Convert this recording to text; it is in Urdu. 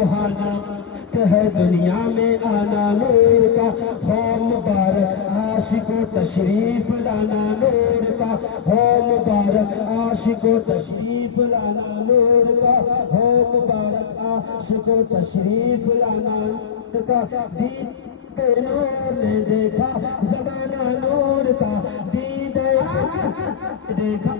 سہانا ہے دنیا میں آنا نور کا، ہو مبارک عاشق و تشریف لانا نور کا، ہو مبارک عاشق و تشریف لانا نور کا، ہو مبارک عاشق و تشریف لانا نور کا، دید نور نے دیکھا زمانہ نور کا، دید دیکھا